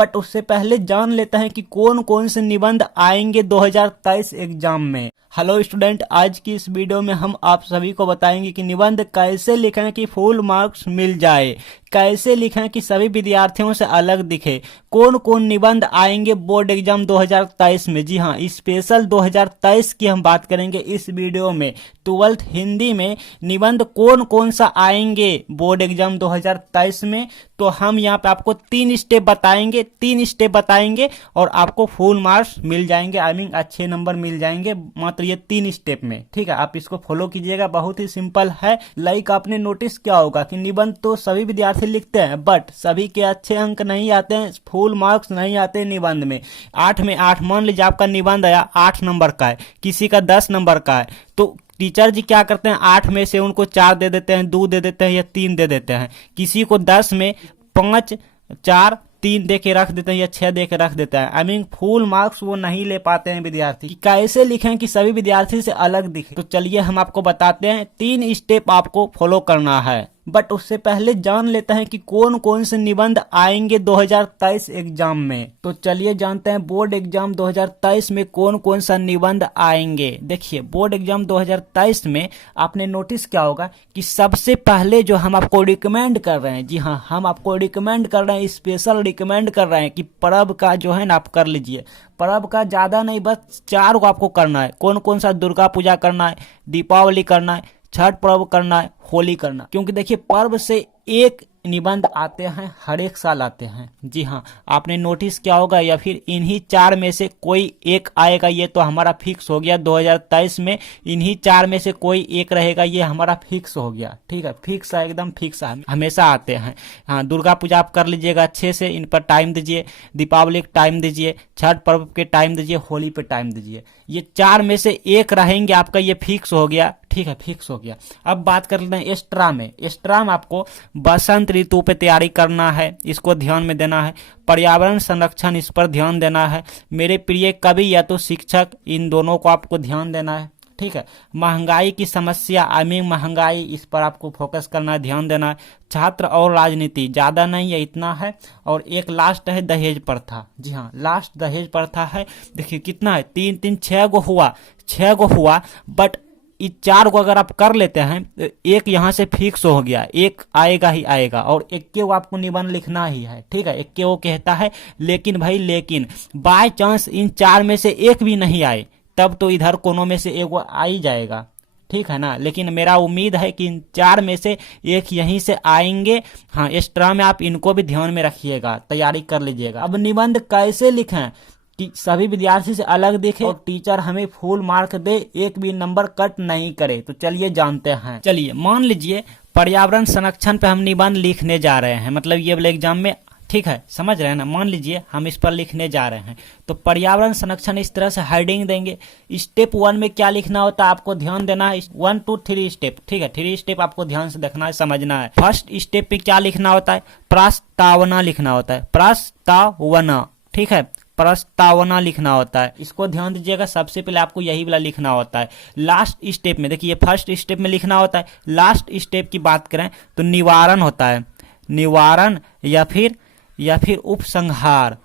But उससे पहले जान लेते हैं कि कौन कौन से निबंध आएंगे 2023 एग्जाम में। हेलो स्टूडेंट, आज की इस वीडियो में हम आप सभी को बताएंगे कि निबंध कैसे लिखें कि फुल मार्क्स मिल जाए, कैसे लिखें कि सभी विद्यार्थियों से अलग दिखे, कौन कौन निबंध आएंगे बोर्ड एग्जाम 2023 में। जी हाँ, स्पेशल 2023 की हम बात करेंगे इस वीडियो में। 12th हिंदी में निबंध कौन कौन सा आएंगे बोर्ड एग्जाम 2023 में, तो हम यहाँ पे आपको 3 स्टेप बताएंगे और आपको फुल मार्क्स मिल जाएंगे, आई मीन अच्छे नंबर मिल जाएंगे मात्र ये 3 स्टेप में। ठीक है, आप इसको फॉलो कीजिएगा, बहुत ही सिंपल है। लाइक आपने नोटिस किया होगा कि निबंध तो सभी विद्यार्थी लिखते हैं, बट सभी के अच्छे अंक नहीं आते हैं, फुल मार्क्स नहीं आते निबंध में। 8 में 8, मान लीजिए आपका निबंध आया 8 नंबर का है, किसी का 10 नंबर का है, तो टीचर जी क्या करते हैं, 8 में से उनको 4 दे देते हैं, 2 दे देते हैं या 3 दे देते हैं। किसी को 10 में 5, 4, 3 दे के रख देते हैं या 6 दे के रख देते हैं। आई मीन फुल मार्क्स वो नहीं ले पाते हैं विद्यार्थी। कैसे लिखें कि सभी विद्यार्थी से अलग दिखे, तो चलिए हम आपको बताते हैं। 3 स्टेप आपको फॉलो करना है, बट उससे पहले जान लेते हैं कि कौन कौन से निबंध आएंगे 2023 एग्जाम में। तो चलिए जानते हैं बोर्ड एग्जाम 2023 में कौन कौन सा निबंध आएंगे। देखिए, बोर्ड एग्जाम 2023 में आपने नोटिस किया होगा कि सबसे पहले जो हम आपको रिकमेंड कर रहे हैं, जी हाँ, हम आपको रिकमेंड कर रहे हैं, स्पेशल रिकमेंड कर रहे हैं कि पर्व का जो है ना आप कर लीजिए। पर्व का ज्यादा नहीं, बस 4 को आपको करना है। कौन कौन सा? दुर्गा पूजा करना है, दीपावली करना है, छठ पर्व करना है, होली करना। क्योंकि देखिए पर्व से एक निबंध आते हैं, हर एक साल आते हैं। जी हाँ, आपने नोटिस किया होगा, या फिर इन्हीं 4 में से कोई एक आएगा, ये तो हमारा फिक्स हो गया। 2023 में इन्हीं 4 में से कोई एक रहेगा, ये हमारा फिक्स हो गया। ठीक है, फिक्स है, एकदम फिक्स है, हमेशा आते हैं। हाँ, दुर्गा पूजा आप कर लीजिएगा अच्छे से, इन पर टाइम दीजिए, दीपावली के टाइम दीजिए, छठ पर्व के टाइम दीजिए, होली पे टाइम दीजिए। ये 4 में से एक रहेंगे आपका, ये फिक्स हो गया। ठीक है, फिक्स हो गया। अब बात कर लेते हैं एक्स्ट्रा में। एक्स्ट्रा में आपको बसंत ऋतु पे तैयारी करना है, इसको ध्यान में देना है। पर्यावरण संरक्षण, इस पर ध्यान देना है। मेरे प्रिय कवि या तो शिक्षक, इन दोनों को आपको ध्यान देना है। ठीक है, महंगाई की समस्या, आई मीन महंगाई, इस पर आपको फोकस करना है, ध्यान देना है। छात्र और राजनीति, ज्यादा नहीं है, इतना है। और एक लास्ट है दहेज प्रथा। जी हाँ, लास्ट दहेज प्रथा है। देखिए कितना है, 3 3 6 गो हुआ, 6 गो हुआ, बट इस 4 को अगर आप कर लेते हैं तो एक यहाँ से फिक्स हो गया, एक आएगा ही आएगा। और 21 को आपको निबंध लिखना ही है। ठीक है, 21 वो कहता है लेकिन भाई, लेकिन बाय चांस इन 4 में से एक भी नहीं आए, तब तो इधर कोनों में से एक आ ही जाएगा। ठीक है ना, लेकिन मेरा उम्मीद है कि इन 4 में से एक यहीं से आएंगे। हाँ, एक्स्ट्रा में आप इनको भी ध्यान में रखिएगा, तैयारी कर लीजिएगा। अब निबंध कैसे लिखें कि सभी विद्यार्थी से अलग दिखे और टीचर हमें फुल मार्क दे, एक भी नंबर कट नहीं करे, तो चलिए जानते हैं। चलिए, मान लीजिए पर्यावरण संरक्षण पे हम निबंध लिखने जा रहे हैं, मतलब ये वाले एग्जाम में। ठीक है, समझ रहे हैं ना। मान लीजिए हम इस पर लिखने जा रहे हैं, तो पर्यावरण संरक्षण इस तरह से हेडिंग देंगे। स्टेप 1 में क्या लिखना होता है आपको ध्यान देना है, 1 2 3 स्टेप। ठीक है, 3 स्टेप आपको ध्यान से देखना है, समझना है। फर्स्ट स्टेप पे क्या लिखना होता है, प्रस्तावना लिखना होता है, प्रस्तावना। ठीक है, प्रस्तावना लिखना होता है, इसको ध्यान दीजिएगा। सबसे पहले आपको यही वाला लिखना होता है। लास्ट स्टेप में देखिए, फर्स्ट स्टेप में लिखना होता है, लास्ट स्टेप की बात करें तो निवारण होता है, निवारण या फिर उपसंहार,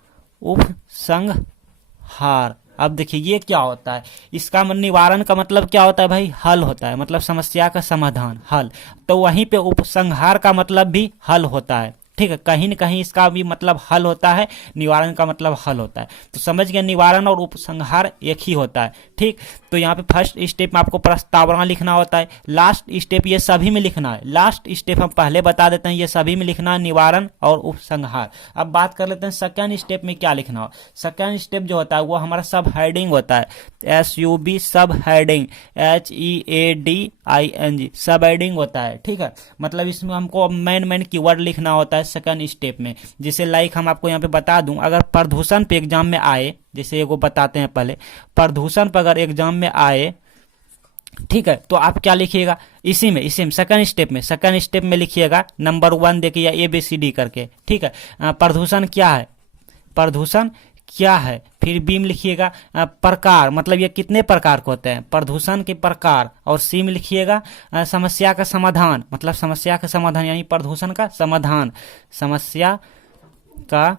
उपसंहार। अब देखिए ये क्या होता है, इसका निवारण का मतलब क्या होता है भाई, हल होता है, मतलब समस्या का समाधान, हल। तो वहीं पे उपसंहार का मतलब भी हल होता है। ठीक है, कहीं न कहीं इसका भी मतलब हल होता है, निवारण का मतलब हल होता है। तो समझ गए, निवारण और उपसंहार एक ही होता है। ठीक, तो यहाँ पे फर्स्ट स्टेप में आपको प्रस्तावना लिखना होता है, लास्ट स्टेप ये सभी में लिखना है। लास्ट स्टेप हम पहले बता देते हैं, ये सभी में लिखना है, निवारण और उपसंहार। अब बात कर लेते हैं सेकेंड स्टेप में क्या लिखना हो। सेकेंड स्टेप जो होता है वो हमारा सब हेडिंग होता है, SUB, सब हेडिंग, HEADING, सब हेडिंग होता है। ठीक है, मतलब इसमें हमको मेन कीवर्ड लिखना होता है सेकंड स्टेप में। जैसे लाइक हम आपको यहाँ पे बता दूं, अगर प्रदूषण पे एग्जाम में आए, जैसे एगो बताते हैं पहले, प्रदूषण पर अगर एग्जाम में आए, ठीक है, तो आप क्या लिखिएगा, इसी में सेकंड स्टेप में लिखिएगा नंबर 1 देखिए, या ABCD करके। ठीक है, प्रदूषण क्या है, प्रदूषण क्या है, फिर बी में लिखिएगा प्रकार, मतलब ये कितने प्रकार के होते हैं, प्रदूषण के प्रकार। और सी में लिखिएगा समस्या का समाधान, मतलब समस्या का समाधान यानी प्रदूषण का समाधान, समस्या का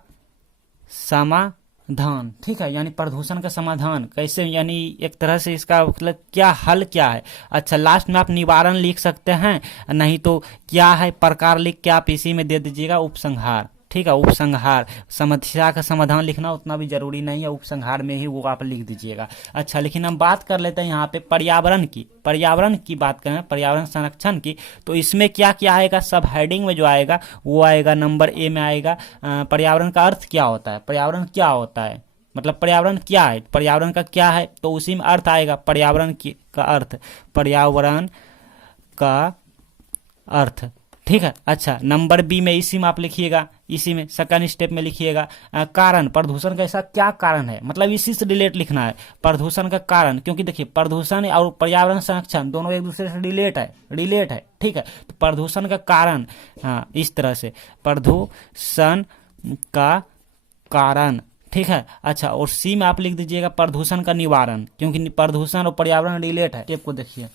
समाधान, ठीक है, यानी प्रदूषण का समाधान कैसे, यानी एक तरह से इसका मतलब क्या हल क्या है। अच्छा, लास्ट में आप निवारण लिख सकते हैं, नहीं तो क्या है प्रकार लिख के आप इसी में दे दीजिएगा उपसंहार, ठीक है। उपसंहार, समस्या का समाधान लिखना उतना भी जरूरी नहीं है, उपसंहार में ही वो आप लिख दीजिएगा। अच्छा, लेकिन हम बात कर लेते हैं यहाँ पे पर्यावरण की बात करें, पर्यावरण संरक्षण की, तो इसमें क्या क्या आएगा, सब हेडिंग में जो आएगा वो आएगा नंबर ए में आएगा पर्यावरण का अर्थ क्या होता है। पर्यावरण क्या होता है, मतलब पर्यावरण क्या है, पर्यावरण का क्या है, तो उसी में अर्थ आएगा पर्यावरण का अर्थ, पर्यावरण का अर्थ, ठीक है। अच्छा, नंबर बी में इसी में आप लिखिएगा, इसी में सेकंड स्टेप में लिखिएगा कारण, प्रदूषण का ऐसा क्या कारण है, मतलब इसी से रिलेट लिखना है प्रदूषण का कारण, क्योंकि देखिए प्रदूषण और पर्यावरण संरक्षण दोनों एक दूसरे से रिलेट है, ठीक है। तो प्रदूषण का कारण, हाँ इस तरह से प्रदूषण का कारण, ठीक है। अच्छा, और सी में आप लिख दीजिएगा प्रदूषण का निवारण, क्योंकि प्रदूषण और पर्यावरण रिलेट है। स्टेप को देखिए,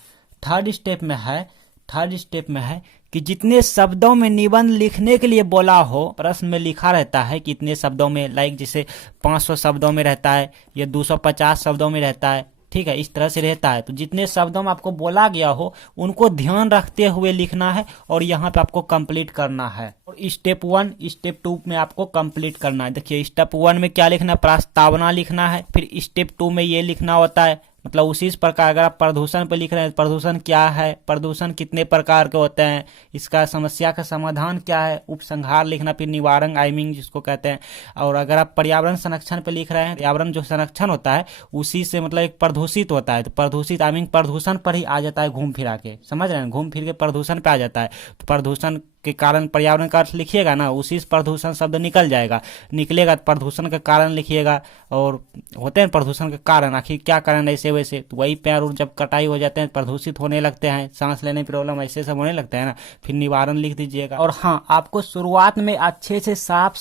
थर्ड स्टेप में है कि जितने शब्दों में निबंध लिखने के लिए बोला हो, प्रश्न में लिखा रहता है कि इतने शब्दों में, लाइक जैसे 500 शब्दों में रहता है या 250 शब्दों में रहता है, ठीक है, इस तरह से रहता है। तो जितने शब्दों में आपको बोला गया हो उनको ध्यान रखते हुए लिखना है और यहाँ पे आपको कंप्लीट करना है। और स्टेप 1 स्टेप 2 में आपको कंप्लीट करना है। देखिए स्टेप 1 में क्या लिखना है, प्रस्तावना लिखना है, फिर स्टेप 2 में ये लिखना होता है, मतलब उसी प्रकार अगर आप प्रदूषण पर लिख रहे हैं, प्रदूषण क्या है, प्रदूषण कितने प्रकार के होते हैं, इसका समस्या का समाधान क्या है, उपसंहार लिखना, फिर निवारण जिसको कहते हैं। और अगर आप पर्यावरण संरक्षण पे लिख रहे हैं, पर्यावरण जो संरक्षण होता है उसी से मतलब एक प्रदूषित होता है, तो प्रदूषित प्रदूषण पर ही आ जाता है, घूम फिरा के, समझ रहे हैं, घूम फिर के प्रदूषण पे आ जाता है। तो प्रदूषण के कारण पर्यावरण का अर्थ लिखिएगा ना, उसी से प्रदूषण शब्द निकलेगा तो प्रदूषण का कारण लिखिएगा। और होते हैं प्रदूषण के कारण, आखिर क्या कारण ऐसे वैसे, तो वही पेड़ और जब कटाई हो जाते हैं प्रदूषित होने लगते हैं, सांस लेने की प्रॉब्लम ऐसे सब होने लगते हैं ना, फिर निवारण लिख दीजिएगा। और हाँ, आपको शुरुआत में अच्छे से साफ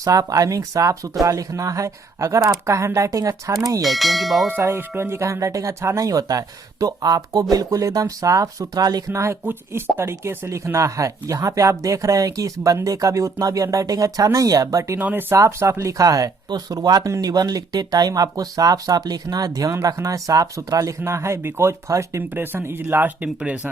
सुथरा लिखना है। अगर आपका हैंडराइटिंग अच्छा नहीं है, क्योंकि बहुत सारे स्टूडेंट जी का हैंडराइटिंग अच्छा नहीं होता है, तो आपको बिल्कुल एकदम साफ सुथरा लिखना है, कुछ इस तरीके से लिखना है। यहाँ पे आप देख रहे हैं कि इस बंदे का भी उतना भी हैंडराइटिंग अच्छा नहीं है, बट इन्होंने साफ लिखा है। तो शुरुआत में निबंध लिखते टाइम आपको साफ लिखना है, ध्यान रखना है, साफ सुथरा लिखना है, because first impression is last impression.